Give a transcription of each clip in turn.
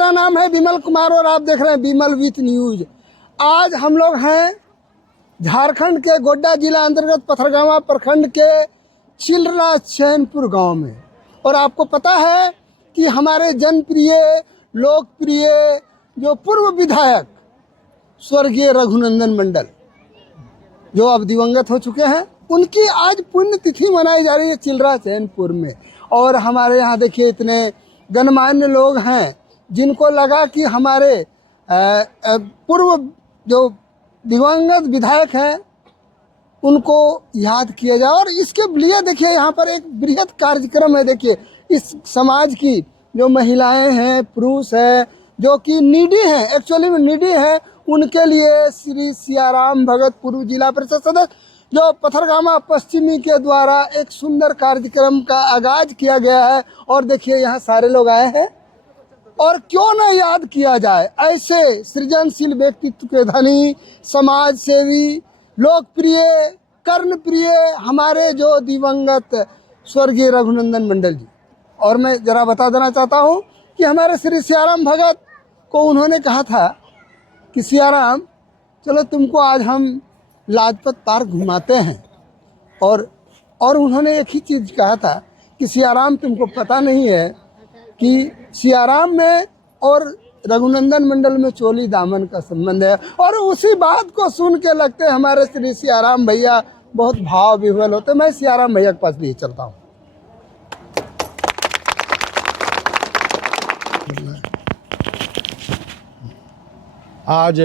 मेरा नाम है विमल कुमार और आप देख रहे हैं विमल विथ न्यूज। आज हम लोग हैं झारखंड के गोड्डा जिला अंतर्गत पथरगामा प्रखंड के चिलरा चैनपुर गांव में। और आपको पता है कि हमारे जनप्रिय लोकप्रिय जो पूर्व विधायक स्वर्गीय रघुनंदन मंडल जो अब दिवंगत हो चुके हैं, उनकी आज पुण्यतिथि मनाई जा रही है चिलरा चैनपुर में। और हमारे यहाँ देखिए इतने गणमान्य लोग हैं जिनको लगा कि हमारे पूर्व जो दिवंगत विधायक हैं उनको याद किया जाए। और इसके लिए देखिए यहाँ पर एक बृहद कार्यक्रम है। देखिए इस समाज की जो महिलाएं हैं, पुरुष हैं, जो कि नीडी हैं, एक्चुअली में नीडी हैं, उनके लिए श्री सियाराम भगत पूर्व जिला परिषद सदस्य जो पथरगामा पश्चिमी के द्वारा एक सुंदर कार्यक्रम का आगाज किया गया है। और देखिए यहाँ सारे लोग आए हैं और क्यों न याद किया जाए ऐसे सृजनशील व्यक्तित्व के धनी, समाज सेवी, लोकप्रिय, कर्णप्रिय हमारे जो दिवंगत स्वर्गीय रघुनंदन मंडल जी। और मैं जरा बता देना चाहता हूँ कि हमारे श्री सियाराम भगत को उन्होंने कहा था कि सियाराम चलो तुमको आज हम लाजपत पार्क घुमाते हैं। और उन्होंने एक ही चीज़ कहा था कि सियाराम तुमको पता नहीं है कि सियाराम में और रघुनंदन मंडल में चोली दामन का संबंध है। और उसी बात को सुन के लगते हमारे श्री सियाराम भैया बहुत भाव विह्वल होते। मैं सियाराम भैया के पास लिए चलता हूँ। आज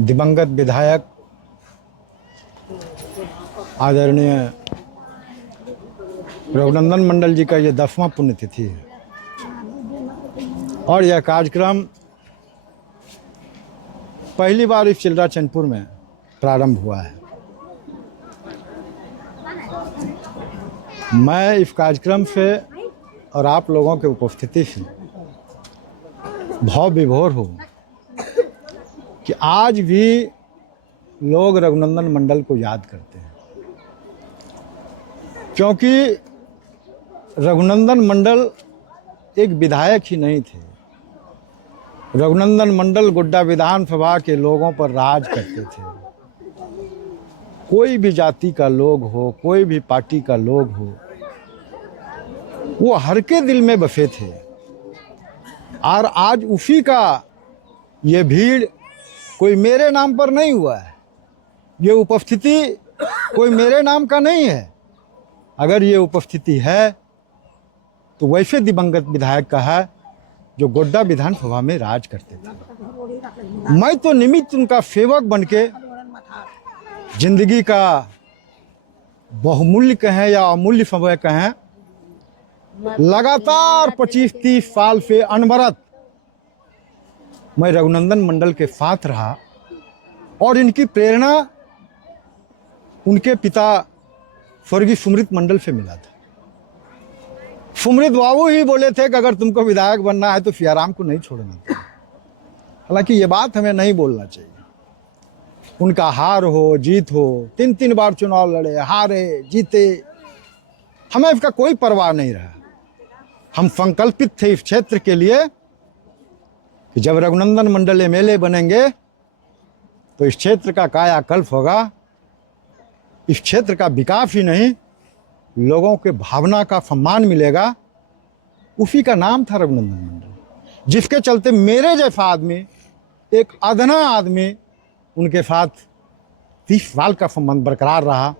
दिवंगत विधायक आदरणीय रघुनंदन मंडल जी का ये 10वां पुण्यतिथि है और यह कार्यक्रम पहली बार इस चिलरा चैनपुर में प्रारंभ हुआ है। मैं इस कार्यक्रम से और आप लोगों के उपस्थिति से भाव विभोर हूँ कि आज भी लोग रघुनंदन मंडल को याद करते हैं, क्योंकि रघुनंदन मंडल एक विधायक ही नहीं थे। रघुनंदन मंडल गोड्डा विधानसभा के लोगों पर राज करते थे। कोई भी जाति का लोग हो, कोई भी पार्टी का लोग हो, वो हर के दिल में बसे थे। और आज उसी का ये भीड़ कोई मेरे नाम पर नहीं हुआ है, ये उपस्थिति कोई मेरे नाम का नहीं है। अगर ये उपस्थिति है तो वैसे दिवंगत विधायक का है जो गोड्डा विधानसभा में राज करते थे। मैं तो निमित्त उनका सेवक बनके जिंदगी का बहुमूल्य कहें या अमूल्य समय कहें, लगातार 25-30 साल से अनवरत मैं रघुनंदन मंडल के साथ रहा। और इनकी प्रेरणा उनके पिता स्वर्गीय सुमृत मंडल से मिला था। सुमृत बाबू ही बोले थे कि अगर तुमको विधायक बनना है तो सियाराम को नहीं छोड़ना। हालांकि ये बात हमें नहीं बोलना चाहिए। उनका हार हो जीत हो, 3 बार चुनाव लड़े, हारे जीते, हमें इसका कोई परवाह नहीं रहा। हम संकल्पित थे इस क्षेत्र के लिए कि जब रघुनंदन मंडल एमएलए बनेंगे तो इस क्षेत्र का कायाकल्प होगा। इस क्षेत्र का विकास ही नहीं, लोगों के भावना का सम्मान मिलेगा। उसी का नाम था रघुनंदन मंडल, जिसके चलते मेरे जैसा आदमी, एक अदना आदमी, उनके साथ 30 साल का संबंध बरकरार रहा।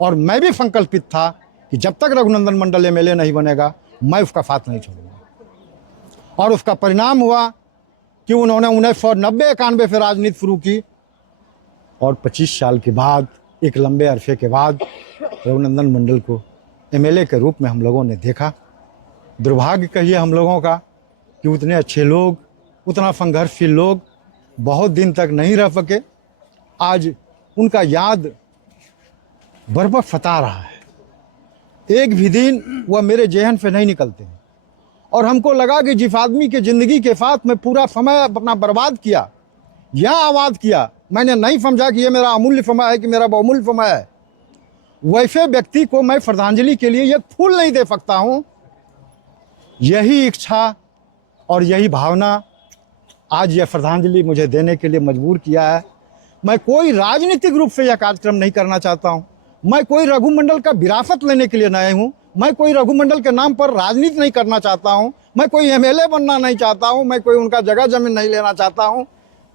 और मैं भी संकल्पित था कि जब तक रघुनंदन मंडल एमएलए नहीं बनेगा मैं उसका साथ नहीं छोड़ूंगा। और उसका परिणाम हुआ कि उन्होंने 1990-91 से राजनीति शुरू की और 25 साल के बाद, एक लंबे अरसे के बाद रघुनंदन मंडल को एमएलए के रूप में हम लोगों ने देखा। दुर्भाग्य कहिए हम लोगों का कि उतने अच्छे लोग, उतना संघर्षशील लोग बहुत दिन तक नहीं रह सके। आज उनका याद बरबस सता रहा है। एक भी दिन वह मेरे जेहन से नहीं निकलते हैं। और हमको लगा कि जिस आदमी के ज़िंदगी के साथ मैं पूरा समय अपना बर्बाद किया या आबाद किया, मैंने नहीं समझा कि ये मेरा अमूल्य समय है कि मेरा बहुमूल्य समय है, वैसे व्यक्ति को मैं श्रद्धांजलि के लिए एक फूल नहीं दे सकता हूँ। यही इच्छा और यही भावना आज यह श्रद्धांजलि मुझे देने के लिए मजबूर किया है। मैं कोई राजनीतिक रूप से यह कार्यक्रम नहीं करना चाहता हूँ। मैं कोई रघु मंडल का विरासत लेने के लिए नहीं हूँ। मैं कोई रघु मंडल के नाम पर राजनीति नहीं करना चाहता हूँ। मैं कोई एमएलए बनना नहीं चाहता हूँ। मैं कोई उनका जगह जमीन नहीं लेना चाहता हूँ।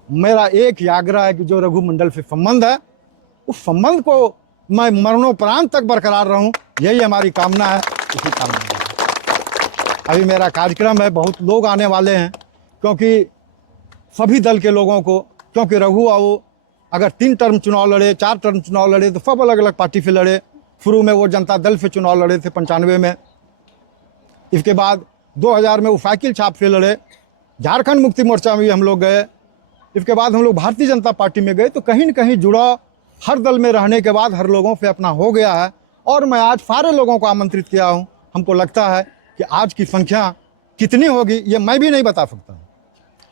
मेरा एक ही आग्रह है कि जो रघु मंडल से संबंध है उस संबंध को मैं मरणोपरांत तक बरकरार रहूं, यही हमारी कामना है। इसी कामना है। अभी मेरा कार्यक्रम है, बहुत लोग आने वाले हैं, क्योंकि सभी दल के लोगों को, क्योंकि रघु बाबू अगर 3 टर्म चुनाव लड़े, 4 टर्म चुनाव लड़े तो सब अलग अलग पार्टी से लड़े। शुरू में वो जनता दल से चुनाव लड़े थे 95 में। इसके बाद 2000 में वो साइकिल छाप से लड़े। झारखंड मुक्ति मोर्चा में भी हम लोग गए। इसके बाद हम लोग भारतीय जनता पार्टी में गए। तो कहीं न कहीं जुड़ा हर दल में रहने के बाद हर लोगों से अपना हो गया है। और मैं आज सारे लोगों को आमंत्रित किया हूँ। हमको लगता है कि आज की संख्या कितनी होगी ये मैं भी नहीं बता सकता हूँ।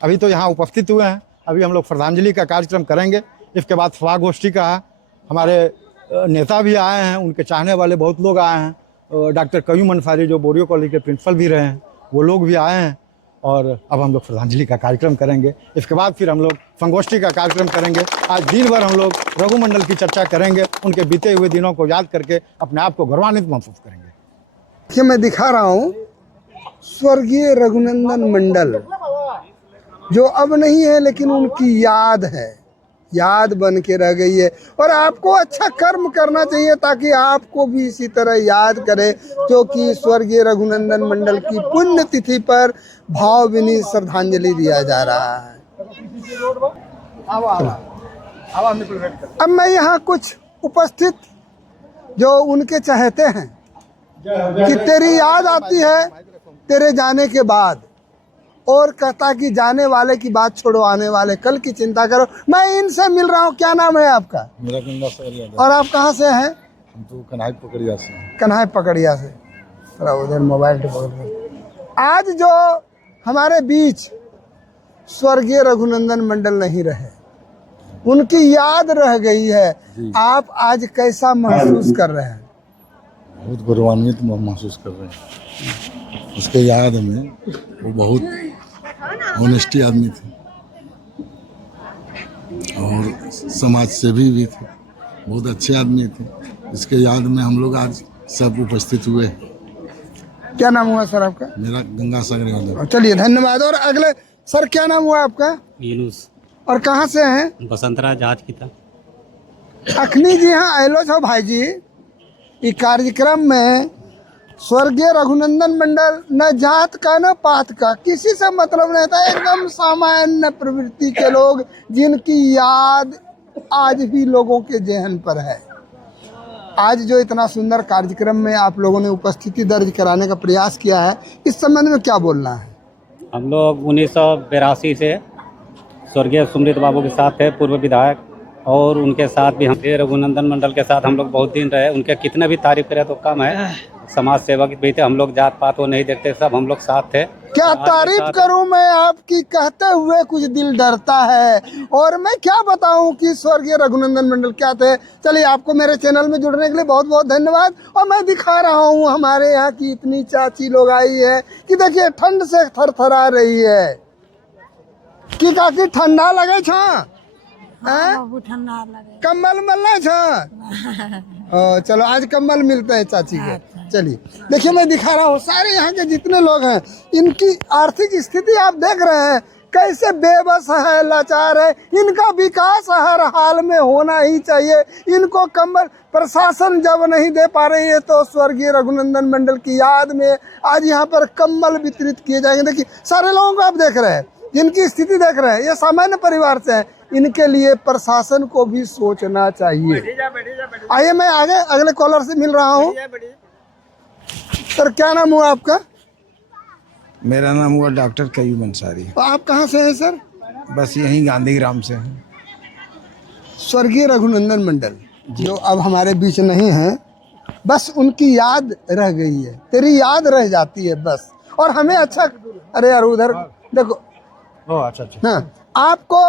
अभी तो यहाँ उपस्थित हुए हैं। अभी हम लोग श्रद्धांजलि का कार्यक्रम करेंगे। इसके बाद सभा गोष्ठी का है। हमारे नेता भी आए हैं, उनके चाहने वाले बहुत लोग आए हैं। डॉक्टर कयूम अंसारी जो बोरियो कॉलेज के प्रिंसिपल भी रहे हैं, वो लोग भी आए हैं। और अब हम लोग श्रद्धांजलि का कार्यक्रम करेंगे। इसके बाद फिर हम लोग संगोष्ठी का कार्यक्रम करेंगे। आज दिन भर हम लोग रघु मंडल की चर्चा करेंगे। उनके बीते हुए दिनों को याद करके अपने आप को गौरवान्वित महसूस करेंगे। देखिए मैं दिखा रहा हूँ स्वर्गीय रघुनंदन मंडल, जो अब नहीं है लेकिन उनकी याद है, याद बन के रह गई है। और आपको अच्छा कर्म करना चाहिए ताकि आपको भी इसी तरह याद करे, क्योंकि स्वर्गीय रघुनंदन मंडल की पुण्य तिथि पर भावभीनी श्रद्धांजलि दिया जा रहा है। अब मैं यहाँ कुछ उपस्थित जो उनके चाहते हैं कि तेरी याद आती है तेरे जाने के बाद, और कहता कि जाने वाले की बात छोड़ो, आने वाले कल की चिंता करो। मैं इनसे मिल रहा हूँ। क्या नाम है आपका? मेरा गंगा सागर यादव। और आप कहाँ से हैं? हम तो कन्हाई पकड़िया से हैं। कन्हाई पकड़िया से। थोड़ा उधर मोबाइल पे पकड़। आज जो हमारे बीच स्वर्गीय रघुनंदन मंडल नहीं रहे, उनकी याद रह गई है। आप आज कैसा महसूस कर रहे हैं? बहुत गौरवान्वित महसूस कर रहे हैं। उसके याद में वो बहुत ऑनेस्टी आदमी थे और समाज सेवी भी थे, बहुत अच्छे आदमी थे। इसके याद में हम लोग आज सब उपस्थित हुए। क्या नाम हुआ सर आपका? मेरा गंगा सागर यादव। चलिए धन्यवाद। और अगले सर क्या नाम हुआ आपका? यूनुस। और कहाँ से हैं? बसंतरा जहाज की था। अखनी जी हाँ आयलो छो भाई जी। इस कार्यक्रम में स्वर्गीय रघुनंदन मंडल न जात का न पात का, किसी से मतलब नहीं था। एकदम सामान्य प्रवृत्ति के लोग जिनकी याद आज भी लोगों के जेहन पर है। आज जो इतना सुंदर कार्यक्रम में आप लोगों ने उपस्थिति दर्ज कराने का प्रयास किया है, इस संबंध में क्या बोलना है? हम लोग 1982 से स्वर्गीय सुमृत बाबू के साथ थे, पूर्व विधायक, और उनके साथ भी हम रघुनंदन मंडल के साथ हम लोग बहुत दिन रहे। उनके कितने भी तारीफ करें तो कम है। समाज सेवक भी थे हम लोग, जात पात वो नहीं देखते, सब हम लोग साथ थे। क्या तारीफ करूं मैं आपकी, कहते हुए कुछ दिल डरता है। और मैं क्या बताऊं कि स्वर्गीय रघुनंदन मंडल क्या थे। चलिए, आपको मेरे चैनल में जुड़ने के लिए बहुत बहुत धन्यवाद। और मैं दिखा रहा हूं हमारे यहाँ की इतनी चाची लोग आई है कि देखिए ठंड से थरथरा रही है कि काफी ठंडा लगे छा। ठंडा लगे। कम्बल मिलना छा। चलो आज कम्बल मिलते हैं चाची के। चलिए देखिए, मैं दिखा रहा हूँ सारे यहाँ के जितने लोग हैं, इनकी आर्थिक स्थिति आप देख रहे हैं कैसे बेबस है, लाचार है। इनका विकास हर हाल में होना ही चाहिए। इनको कम्बल प्रशासन जब नहीं दे पा रही है तो स्वर्गीय रघुनंदन मंडल की याद में आज यहाँ पर कम्बल वितरित किए जाएंगे। देखिए सारे लोगों को आप देख रहे हैं, जिनकी स्थिति देख रहे हैं, ये सामान्य परिवार से हैं। इनके लिए प्रशासन को भी सोचना चाहिए। आइए मैं आगे अगले कॉलर से मिल रहा हूँ। सर क्या नाम हुआ आपका? मेरा नाम हुआ डॉक्टर कयूम अंसारी। तो आप कहाँ से हैं सर? बस यहीं गांधीग्राम से हैं। स्वर्गीय रघुनंदन मंडल जो अब हमारे बीच नहीं हैं, बस उनकी याद रह गई है। तेरी याद रह जाती है बस। और हमें अच्छा, अरे यार उधर देखो। अच्छा। हाँ, आपको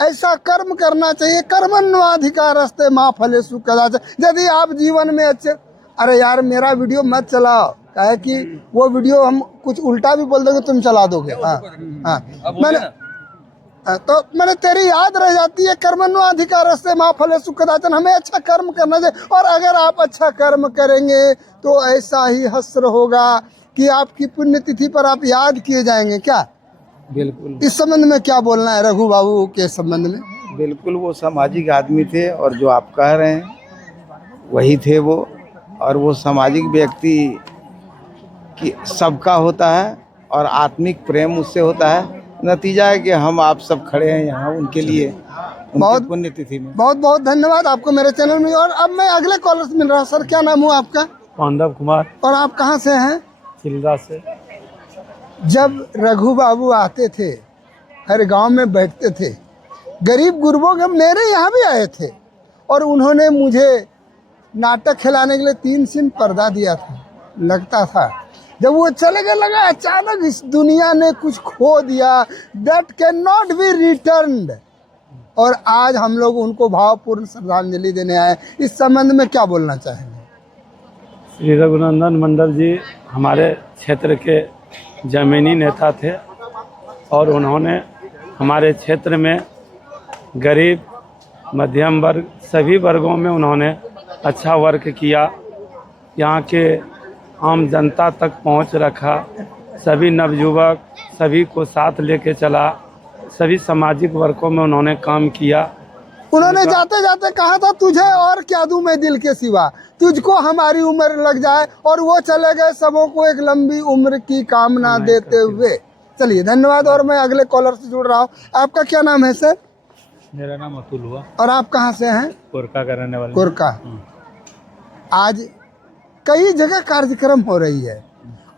ऐसा कर्म करना चाहिए। कर्मण्यवाधिकारस्ते मां फलेषु कदाचन। यदि आप जीवन में अच्छे, अरे यार मेरा वीडियो मत चलाओ। क्या है कि वो वीडियो हम कुछ उल्टा भी बोल देंगे तुम चला दोगे। हाँ हाँ तो मैंने तेरी याद रह जाती है, कर्मण्यो अधिकारस्ते मा फलेषु कदाचन। हमें अच्छा कर्म करना चाहिए, और अगर आप अच्छा कर्म करेंगे तो ऐसा ही हश्र होगा कि आपकी पुण्यतिथि पर आप याद किए जाएंगे। क्या बिल्कुल इस संबंध में क्या बोलना है रघु बाबू के संबंध में? बिल्कुल, वो सामाजिक आदमी थे और जो आप कह रहे हैं वही थे वो। और वो सामाजिक व्यक्ति की सबका होता है और आत्मिक प्रेम उससे होता है। नतीजा है कि हम आप सब खड़े हैं यहाँ उनके लिए, बहुत पुण्यतिथि में। बहुत बहुत धन्यवाद आपको मेरे चैनल में। और अब मैं अगले कॉलर से मिल रहा हूँ। सर क्या नाम हुआ आपका? पांडव कुमार, और आप कहाँ से हैं? चिल्ला से। जब रघु बाबू आते थे, हर गांव में बैठते थे, गरीब गुरबों के मेरे यहाँ भी आए थे, और उन्होंने मुझे नाटक खिलाने के लिए 3 सीन पर्दा दिया था। लगता था जब वो चले गए, लगा अचानक इस दुनिया ने कुछ खो दिया, that can not be returned. और आज हम लोग उनको भावपूर्ण श्रद्धांजलि देने आए। इस संबंध में क्या बोलना चाहेंगे? श्री रघुनंदन मंडल जी हमारे क्षेत्र के जमीनी नेता थे, और उन्होंने हमारे क्षेत्र में गरीब, मध्यम वर्ग, सभी वर्गों में उन्होंने अच्छा वर्क किया। यहाँ के आम जनता तक पहुँच रखा, सभी नवयुवक सभी को साथ लेके चला, सभी सामाजिक वर्गों में उन्होंने काम किया। उन्होंने जाते जाते कहा था, तुझे और क्या दूं मैं दिल के सिवा, तुझको हमारी उम्र लग जाए। और वो चले गए सबों को एक लंबी उम्र की कामना देते हुए। चलिए धन्यवाद। और मैं अगले कॉलर से जुड़ रहा हूँ। आपका क्या नाम है सर? मेरा नाम अतुल हुआ, और आप कहाँ से हैं? कोरका का रहने वाले। कोरका। आज कई जगह कार्यक्रम हो रही है,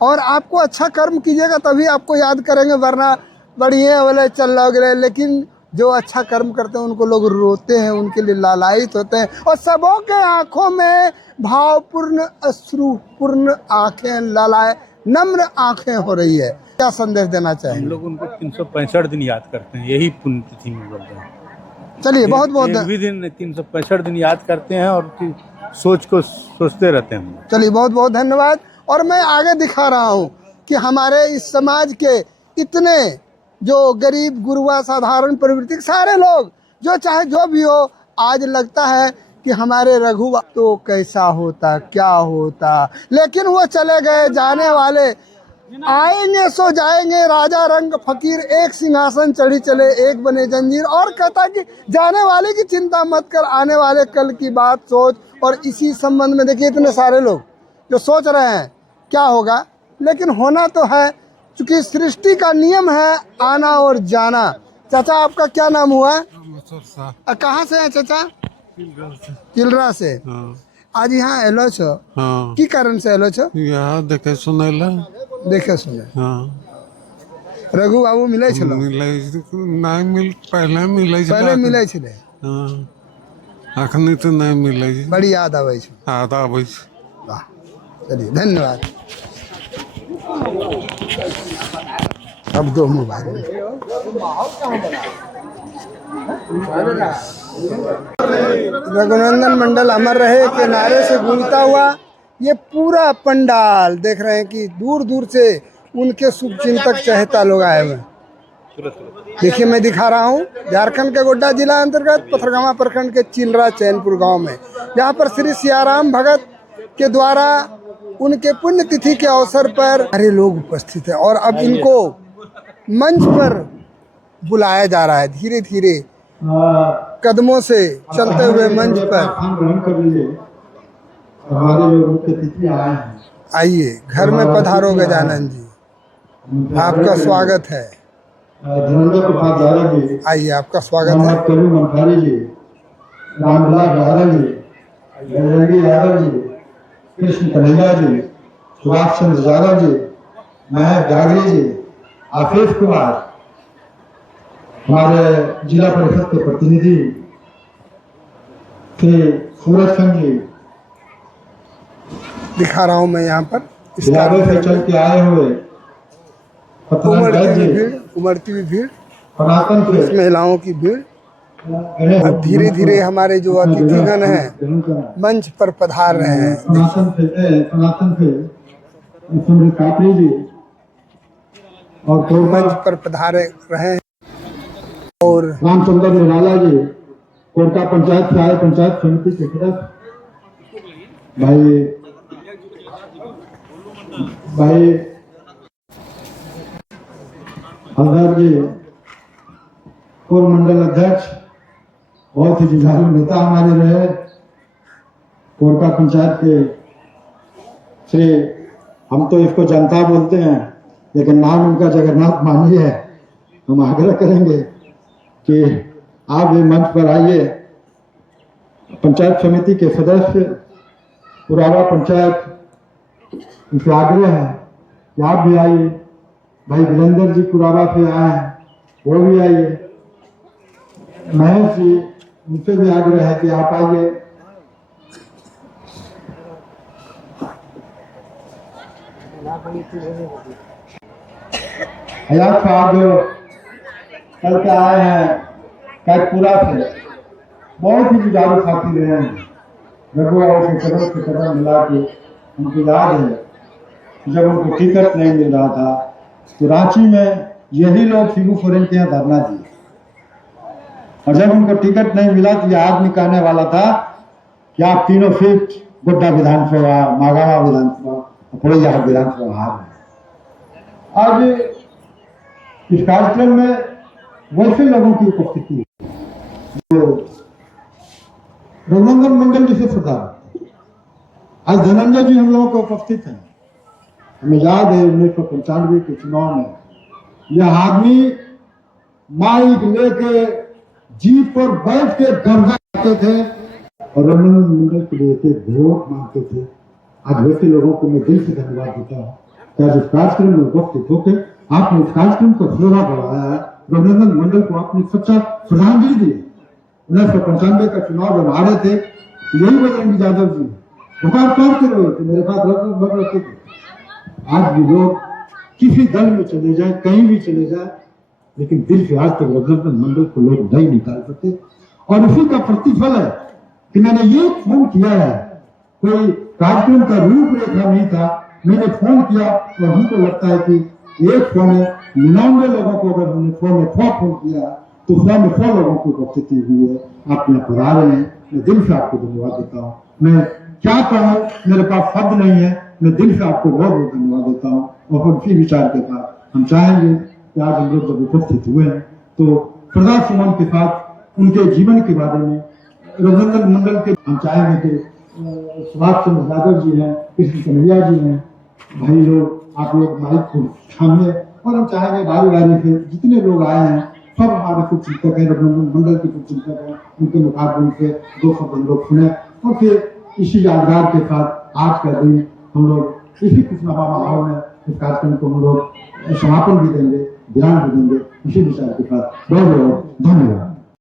और आपको अच्छा कर्म कीजिएगा तभी आपको याद करेंगे, वरना बढ़िया वाले चल रहे। लेकिन जो अच्छा कर्म करते हैं उनको लोग रोते हैं, उनके लिए लालायित होते हैं, और सबों के आंखों में भावपूर्ण अश्रुपूर्ण आंखें, लालाय नम्र आंखें हो रही है। क्या संदेश देना हम चाहेंगे? लोग उनको 365 दिन याद करते हैं, यही पुण्यतिथि में बोलते हैं। चलिए बहुत बहुत एक भी दिन 365 दिन याद करते हैं, और सोचते रहते हैं। चलिए बहुत बहुत धन्यवाद। और मैं आगे दिखा रहा हूँ कि हमारे इस समाज के इतने जो गरीब गुरुआ साधारण प्रवृत्ति सारे लोग, जो चाहे जो भी हो, आज लगता है कि हमारे रघु तो कैसा होता, क्या होता। लेकिन वो चले गए, जाने वाले आएंगे सो जाएंगे। राजा रंग फकीर, एक सिंहासन चढ़ी चले, एक बने जंजीर। और कहता कि जाने वाले की चिंता मत कर, आने वाले कल की बात सोच। और इसी संबंध में देखिए इतने सारे लोग जो सोच रहे हैं क्या होगा, लेकिन होना तो है, क्योंकि सृष्टि का नियम है आना और जाना। चाचा आपका क्या नाम हुआ? कहाँ से है चाचा? चिलरा से। आज यहाँ एलो छो? हाँ, की कारण से एलो छो? यहाँ देखे सुने ला। देखे सुने। हाँ, रघु बाबू मिले छलो? नहीं मिल, पहले मिले छला। पहले मिले छले। हाँ, अखनी तो नहीं मिले। बड़ी याद आवे छो। याद आवे। वाह, चलिए धन्यवाद। अब दो मोबाइल में। रघुनंदन मंडल अमर रहे के नारे से गूंजता हुआ ये पूरा पंडाल देख रहे हैं कि दूर दूर से उनके शुभचिंतक चहेता लोग आए हुए हैं। देखिए मैं दिखा रहा हूँ झारखंड के गोड्डा जिला अंतर्गत पथरगामा प्रखंड के चिलरा चैनपुर गांव में, जहाँ पर श्री सियाराम भगत के द्वारा उनके पुण्यतिथि के अवसर पर सारे लोग उपस्थित हैं। और अब इनको मंच पर बुलाया जा रहा है। धीरे धीरे कदमों से चलते हुए मंच पर आइए। घर में पधारो गजानन जी, आपका स्वागत है। आइए आपका स्वागत है। कृष्ण कन्हैया जी, सुभाष चंद्र यादव जी, महक जागरी जी, आफिफ कुमार, हमारे जिला परिषद के प्रतिनिधि श्री सूरज सिंह जी, दिखा रहा हूँ मैं यहाँ पर यादव से चल के आए हुए उमड़ती हुई भीड़, सनातन पुरुष महिलाओं की भीड़। अब धीरे धीरे हमारे जो अतिथिगण हैं मंच पर पधार रहे हैं। सनातन सुमृत काकरी जी और मंच पर पधारे रहे हैं और रामचंद्र निराला जी कोरका पंचायत से आए, पंचायत समिति के सदस्य भाई हलदर जी पूर्व मंडल अध्यक्ष, बहुत ही जुझारू नेता हमारे रहे कोरका पंचायत के श्री, हम तो इसको जनता बोलते हैं लेकिन नाम उनका जगन्नाथ मांझी है। हम आग्रह करेंगे कि आप ये मंच पर आइए। पंचायत समिति के सदस्य पुरावा पंचायत, उनसे आग्रह है कि आप भी आइए। भाई वीरेंद्र जी पुरावा से आए हैं, वो भी आइए। महेश जी, उनसे भी आग्रह है कि आप आइए। हयात साहब जो कल के आए हैं कैटपुरा से, बहुत ही जुझारू साथी रहे हैं। रघुआ के कदम मिला के उनको याद है जब उनको टिकट नहीं मिल रहा था तो रांची में यही लोग फिगू फोरेन के यहाँ धरना दिए, और जब उनको टिकट नहीं मिला तो यह आदमी कहने वाला था कि आप तीनों सीट गोड्डा विधानसभा, मागावा विधानसभा, पुरैया विधानसभा हार गए। आज इस कार्यक्रम में वैसे लोगों की उपस्थिति है जो रघुनंदन मंडल जी से सरदार, आज धनंजय जी हम लोगों को उपस्थित हैं। हमें याद है 1995 के चुनाव में यह आदमी माइक लेके जीप पर बैठ के गंगाते थे और रघुनंदन मंडल के लिए वोट मांगते थे। आज वैसे लोगों को मैं दिल से धन्यवाद देता हूँ कि आज इस कार्यक्रम में उपस्थित होकर आपने इस कार्यक्रम को शोभा बढ़ाया है। रघुनंदन मंडल को आपने सच्चा श्रद्धांजलि दी। 1995 का चुनाव जब हारे थे यही बजरंगी यादव जी पुकार के रहे थे, मेरे पास रखते थे। आज भी लोग किसी दल में चले जाए, कहीं भी चले जाए, लेकिन दिल से आज तक रघुनंदन मंडल को लोग नहीं निकाल सकते। और उसी का प्रतिफल है कि मैंने ये फोन किया है, कोई कार्यक्रम का रूपरेखा नहीं था, मैंने फोन किया और हमको लगता है कि एक फोन में 99 लोगों को अगर हमने फोन में 100 फोन किया तो 100 में 100 लोगों की उपस्थिति हुई है। आप यहाँ पर आ रहे हैं, मैं दिल से आपको धन्यवाद देता हूँ। मैं क्या कहूँ, मेरे पास शब्द नहीं है, मैं दिल से आपको बहुत बहुत धन्यवाद देता हूँ। और उसी विचार के साथ हम चाहेंगे कि आज हम लोग जब उपस्थित हुए हैं तो प्रदा सुमन के साथ उनके जीवन के बारे में रघुनंदन मंडल के हम चाहेंगे कि सुभाष चंद्र यादव जी हैं, कृष्ण कन्हैया जी हैं, भाई लोग आप लोग माइक को थामिए। और हम चाहेंगे बारी बारी से जितने लोग आए हैं सब हमारे कुछ चिंतक हैं, रघुनंदन मंडल के कुछ चिंतक हैं, उनके मुखाग्र से 2 शब्द हम लोग सुने और फिर इसी यादगार के साथ आज का दिन हम लोग इसी खुशनुमा माहौल में इस कार्यक्रम को हम लोग समापन भी देंगे, ध्यान भी देंगे। इसी विचार के साथ बहुत बहुत धन्यवाद।